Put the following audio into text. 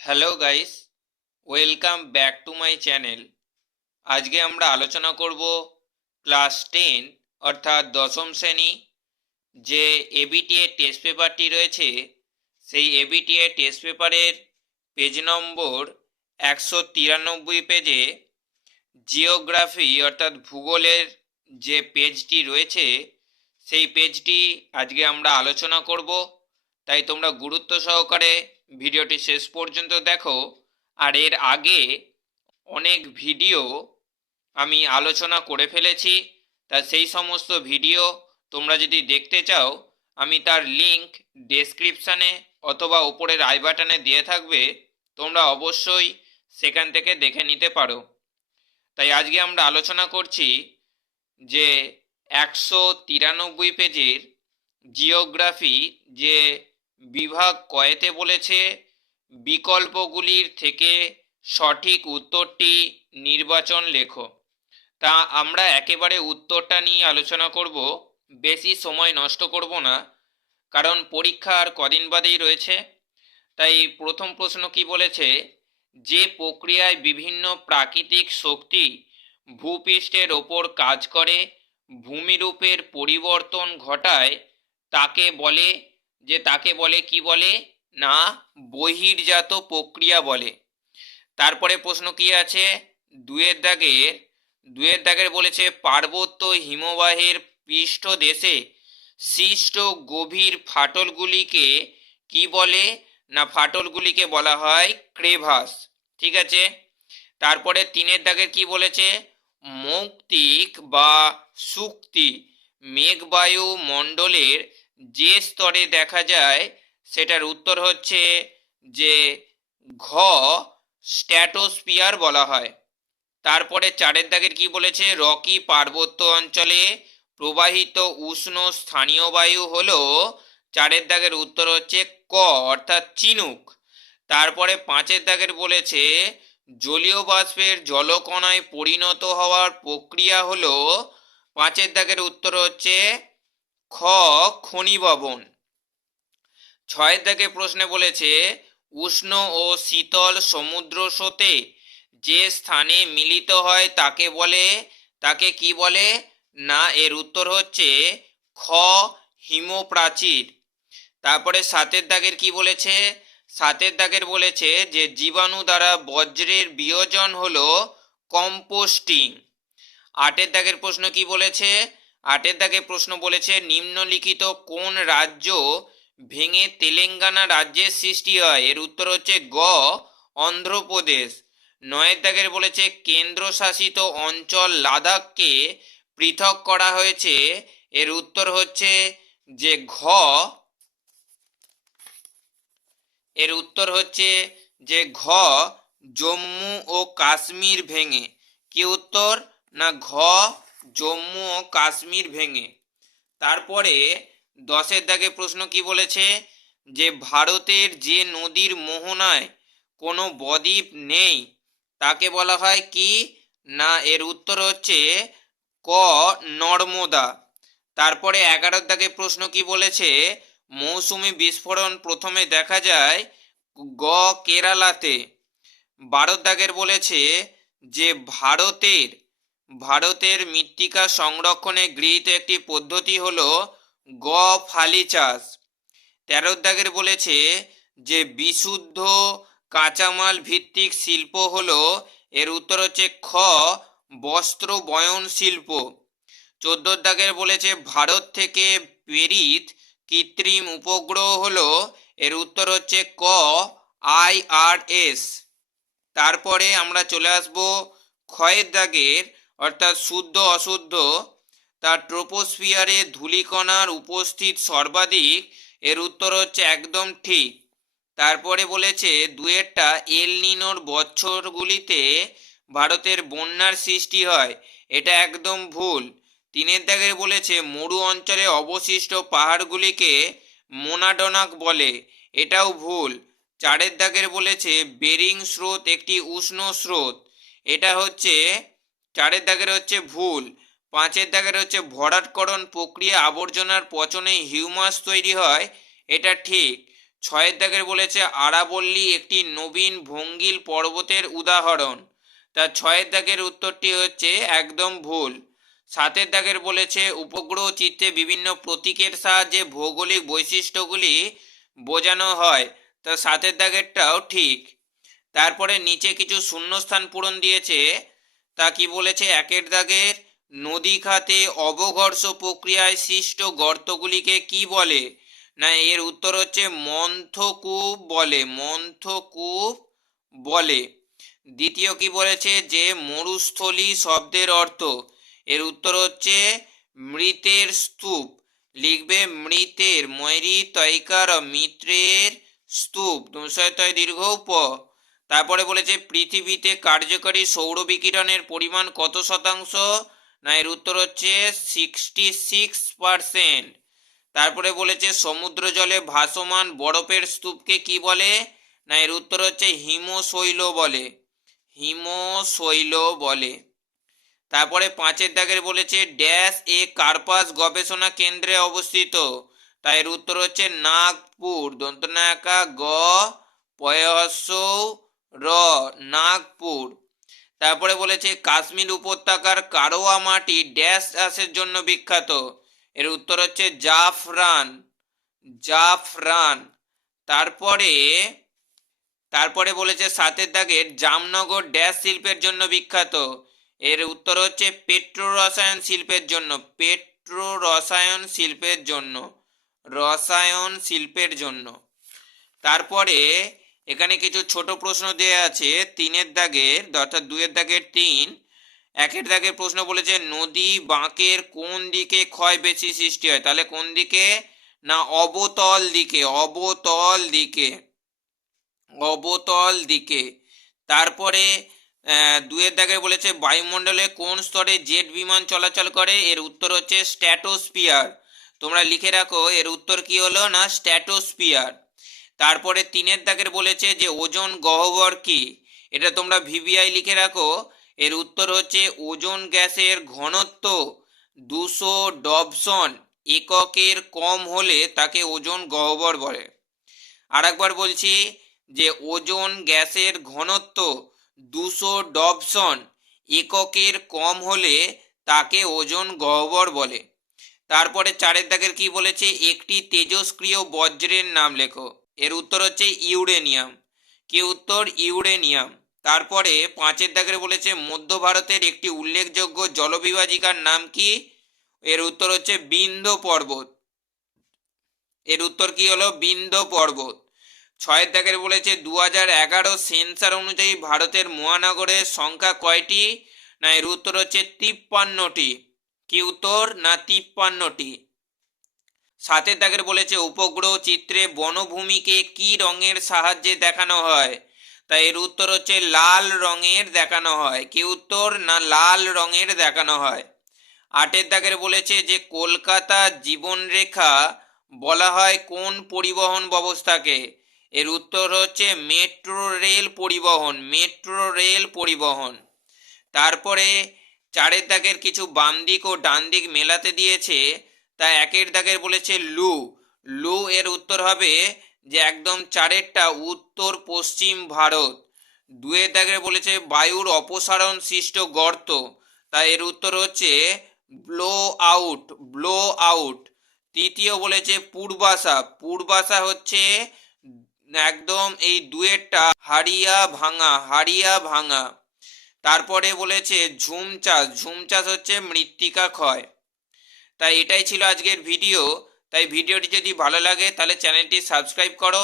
Hello guys welcome back to my channel আজকে আমরা আলোচনা করব ক্লাস টেন অর্থাৎ দশম শ্রেণি, যে এবিটিএ টেস্ট পেপারটি রয়েছে, সেই এবিটিএ টেস্ট পেপারের পেজ নম্বর একশো তিরানব্বই পেজে জিওগ্রাফি অর্থাৎ ভূগোলের যে পেজটি রয়েছে, সেই পেজটি আজকে আমরা আলোচনা করব। তাই তোমরা গুরুত্ব সহকারে ভিডিওটি শেষ পর্যন্ত দেখো। আর এর আগে অনেক ভিডিও আমি আলোচনা করে ফেলেছি। তা সেই সমস্ত ভিডিও তোমরা যদি দেখতে চাও, আমি তার লিংক ডেসক্রিপশানে অথবা উপরের আই বাটনে দিয়ে থাকবে। তোমরা অবশ্যই সেখান থেকে দেখে নিতে পারো। তাই আজকে আমরা আলোচনা করছি যে একশো তিরানব্বই পেজের জিওগ্রাফি যে বিভাগ কয়েতে বলেছে, বিকল্পগুলির থেকে সঠিক উত্তরটি নির্বাচন লেখো। তা আমরা একেবারে উত্তরটা নিয়ে আলোচনা করব, বেশি সময় নষ্ট করব না, কারণ পরীক্ষা আর কদিন বাদেই রয়েছে। তাই প্রথম প্রশ্ন কি বলেছে, যে প্রক্রিয়ায় বিভিন্ন প্রাকৃতিক শক্তি ভূপৃষ্ঠের ওপর কাজ করে, ভূমিরূপের পরিবর্তন ঘটায়, তাকে বলে যে তাকে বলে, কি বলে? না, বহির্জাত প্রক্রিয়া বলে। তারপরে প্রশ্ন কি আছে? দুয়ের দাগের দুয়ের দাগের বলেছে, পার্বত্য হিমবাহের পৃষ্ঠদেশে সৃষ্ট গভীর ফাটলগুলিকে কি বলে? না, ফাটলগুলিকে বলা হয় ক্রেভাস। ঠিক আছে? তারপরে তিনের দাগের কি বলেছে? মৌক্তিক বা সুক্তি মেঘবায়ু মণ্ডলের যে স্তরে দেখা যায়, সেটার উত্তর হচ্ছে যে ঘ স্ট্যাটোস্পিয়ার বলা হয়। তারপরে চারের দাগের কি বলেছে? রকি পার্বত্য অঞ্চলে প্রবাহিত উষ্ণ স্থানীয় বায়ু হল, চারের দাগের উত্তর হচ্ছে ক, অর্থাৎ চিনুক। তারপরে পাঁচের দাগের বলেছে, জলীয় বাষ্পের জলকণায় পরিণত হওয়ার প্রক্রিয়া হল, পাঁচের দাগের উত্তর হচ্ছে খ খনিভবন ছয়ের দাগে প্রশ্নে বলেছে, উষ্ণ ও শীতল সমুদ্র স্রোতে যে স্থানে মিলিত হয় তাকে বলে, তাকে কি বলে? না, এর উত্তর হচ্ছে খ, হিমপ্রাচীর। তারপরে সাতের দাগের কি বলেছে? সাতের দাগের বলেছে যে জীবাণু দ্বারা বজ্রের বিয়োজন হলো কম্পোস্টিং। আটের দাগের প্রশ্ন কি বলেছে? আটের দাগের প্রশ্ন বলেছে, নিম্নলিখিত কোন রাজ্য ভেঙে তেলেঙ্গানা রাজ্যের সৃষ্টি হয়? এর উত্তর হচ্ছে গ, অন্ধ্রপ্রদেশ। নয়ের দাগের বলেছে, কেন্দ্রশাসিত অঞ্চল লাদাখকে পৃথক করা হয়েছে। এর উত্তর হচ্ছে যে ঘ, এর উত্তর হচ্ছে যে ঘ, জম্মু ও কাশ্মীর ভেঙে। কি উত্তর? না, ঘ জম্মু ও কাশ্মীর ভেঙে। তারপরে দশের দাগে প্রশ্ন কি বলেছে? যে ভারতের যে নদীর মোহনায় কোনো বদ্বীপ নেই, তাকে বলা হয় কি? না, এর উত্তর হচ্ছে ক, নর্মদা। তারপরে এগারোর দাগে প্রশ্ন কি বলেছে? মৌসুমি বিস্ফোরণ প্রথমে দেখা যায় গ, কেরালাতে। বারোর দাগের বলেছে যে ভারতের ভারতের মৃত্তিকা সংরক্ষণে গৃহীত একটি পদ্ধতি হলো গ ফালি চাষ। তেরোর দাগের বলেছে যে বিশুদ্ধ কাঁচামাল ভিত্তিক শিল্প হল, এর উত্তর হচ্ছে খ, বস্ত্র বয়ন শিল্প। চোদ্দোর দাগের বলেছে ভারত থেকে প্রেরিত কৃত্রিম উপগ্রহ হল, এর উত্তর হচ্ছে ক আইআরএস তারপরে আমরা চলে আসব ক্ষয়ের দাগের অর্থাৎ শুদ্ধ অশুদ্ধ, তার ট্রোপোস্ফিয়ারে ধূলিকণার উপস্থিত সর্বাধিক, এর উত্তর হচ্ছে একদম ঠিক। তারপরে বলেছে, দুয়েরটা এল নিনোর বছরগুলিতে ভারতের বন্যার সৃষ্টি হয়, এটা একদম ভুল। তিনের দাগের বলেছে, মরু অঞ্চলে অবশিষ্ট পাহাড়গুলিকে মোনাডোনাক বলে, এটাও ভুল। চারের দাগের বলেছে, বেরিং স্রোত একটি উষ্ণ স্রোত, এটা হচ্ছে চারের দাগের হচ্ছে ভুল, পাঁচের দাগের হচ্ছে ভরাটকরণ প্রক্রিয়া আবর্জনার পচনে হিউমাস তৈরি হয়, এটা ঠিক। ছয়ের দাগের বলেছে আরাবল্লী একটি নবীন ভঙ্গিল পর্বতের উদাহরণ। তা ছয়ের দাগের উত্তরটি হচ্ছে একদম ভুল। সাতের দাগের বলেছে উপগ্রহ চিত্রে বিভিন্ন প্রতীকের সাহায্যে ভৌগোলিক বৈশিষ্ট্যগুলি বোঝানো হয়, তা সাতের দাগেরটাও ঠিক। তারপরে নিচে কিছু শূন্যস্থান পূরণ দিয়েছে তা কি বলেছে একের দাগের? নদী খাতে অবঘর্ষ প্রক্রিয়ায় সৃষ্ট গর্তগুলিকে কি বলে? না, এর উত্তর হচ্ছে মন্থকূপ বলে মন্থকূপ বলে। দ্বিতীয় কি বলেছে? যে মরুস্থলী শব্দের অর্থ। এর উত্তর হচ্ছে মৃতের স্তূপ। লিখবে মৃতের, ময়রি, তৈকার, মিত্রের স্তূপ। দুশয় তয় দীর্ঘ প তারপরে বলেছে, পৃথিবীতে কার্যকরী সৌর বিকিরণের পরিমাণ কত শতাংশ? না, এর উত্তর হচ্ছে সিক্সটি সিক্স পারসেন্ট তারপরে বলেছে সমুদ্র জলে ভাসমান বরফের স্তূপকে কি বলে? না, এর উত্তর হচ্ছে হিমশৈল বলে। হিমশৈল বলে। তারপরে পাঁচের দাগের বলেছে, ড্যাশ এ কার্পাস গবেষণা কেন্দ্রে অবস্থিত। তাই এর উত্তর হচ্ছে নাগপুর। দন্তনায়কা গ, পয়স র, নাগপুর। তারপরে বলেছে, কাশ্মীর উপত্যকার কারোয়া মাটি ড্যাশ চাষের জন্য বিখ্যাত। এর উত্তর হচ্ছে জাফরান জাফরান। তারপরে তারপরে বলেছে, সাতের দাগের জামনগর ড্যাশ শিল্পের জন্য বিখ্যাত। এর উত্তর হচ্ছে পেট্রো রসায়ন শিল্পের জন্য পেট্রো রসায়ন শিল্পের জন্য, রসায়ন শিল্পের জন্য। তারপরে এখানে কিছু ছোট প্রশ্ন দেওয়া আছে, তিনের দাগের অর্থাৎ দুয়ের দাগের তিন, একের দাগের প্রশ্ন বলেছে, নদী বাঁকের কোন দিকে ক্ষয় বেশি সৃষ্টি হয়? তাহলে কোন দিকে? না, অবতল দিকে অবতল দিকে অবতল দিকে। তারপরে দুয়ের দাগে বলেছে, বায়ুমণ্ডলে কোন স্তরে জেট বিমান চলাচল করে? এর উত্তর হচ্ছে স্ট্যাটোস্পিয়ার তোমরা লিখে রাখো, এর উত্তর কি হলো? না স্ট্যাটোস্পিয়ার তারপরে তিনের দাগের বলেছে যে ওজন গহ্বর কি? এটা তোমরা ভিভিআই লিখে রাখো। এর উত্তর হচ্ছে ওজন গ্যাসের ঘনত্ব দুশো ডবসন। এককের কম হলে তাকে ওজন গহ্বর বলে। আর একবার বলছি যে ওজন গ্যাসের ঘনত্ব দুশো ডবসন। এককের কম হলে তাকে ওজন গহ্বর বলে। তারপরে চারের দাগের কি বলেছে? একটি তেজস্ক্রিয় বজ্রের নাম লেখো। এর উত্তর হচ্ছে ইউরেনিয়াম। কি উত্তর? ইউরেনিয়াম। তারপরে পাঁচের দাগের বলেছে মধ্য ভারতের একটি উল্লেখযোগ্য জলবিভাজিকার নাম কি? এর উত্তর হচ্ছে বিন্দ পর্বত। এর উত্তর কি হলো? বিন্দ পর্বত। ছয়ের দাগের বলেছে দু হাজার এগারো সেন্সার অনুযায়ী ভারতের মহানগরের সংখ্যা কয়টি? না, এর উত্তর হচ্ছে তিপ্পান্নটি। কি উত্তর? না, তিপ্পান্নটি। সাতের দাগের বলেছে, উপগ্রহ চিত্রে বনভূমিকে কি রঙের সাহায্যে দেখানো হয়? তাই এর উত্তর হচ্ছে, লাল রঙের দেখানো হয়। কি উত্তর? না, লাল রঙের দেখানো হয়। আটের দাগের বলেছে যে, কলকাতা জীবনরেখা বলা হয় কোন পরিবহন ব্যবস্থাকে? এর উত্তর হচ্ছে, মেট্রো রেল পরিবহন, মেট্রো রেল পরিবহন। তারপরে চারের দাগের কিছু বাম দিক ও ডান দিক মেলাতে দিয়েছে তা একের দাগের বলেছে লু। লু এর উত্তর হবে যে একদম চারেরটা উত্তর পশ্চিম ভারত। দুয়ের দাগের বলেছে বায়ুর অপসারণ সৃষ্ট গর্ত। তা এর উত্তর হচ্ছে ব্লো আউট ব্লো আউট তৃতীয় বলেছে পূর্বাশা। পূর্বাশা হচ্ছে একদম এই দুয়েরটা হারিয়া ভাঙা হারিয়া ভাঙা। তারপরে বলেছে ঝুম চাষ ঝুম চাষ হচ্ছে মৃত্তিকা ক্ষয়। তাই এটাই ছিল আজকের ভিডিও। তাই ভিডিওটি যদি ভালো লাগে তাহলে চ্যানেলটি সাবস্ক্রাইব করো।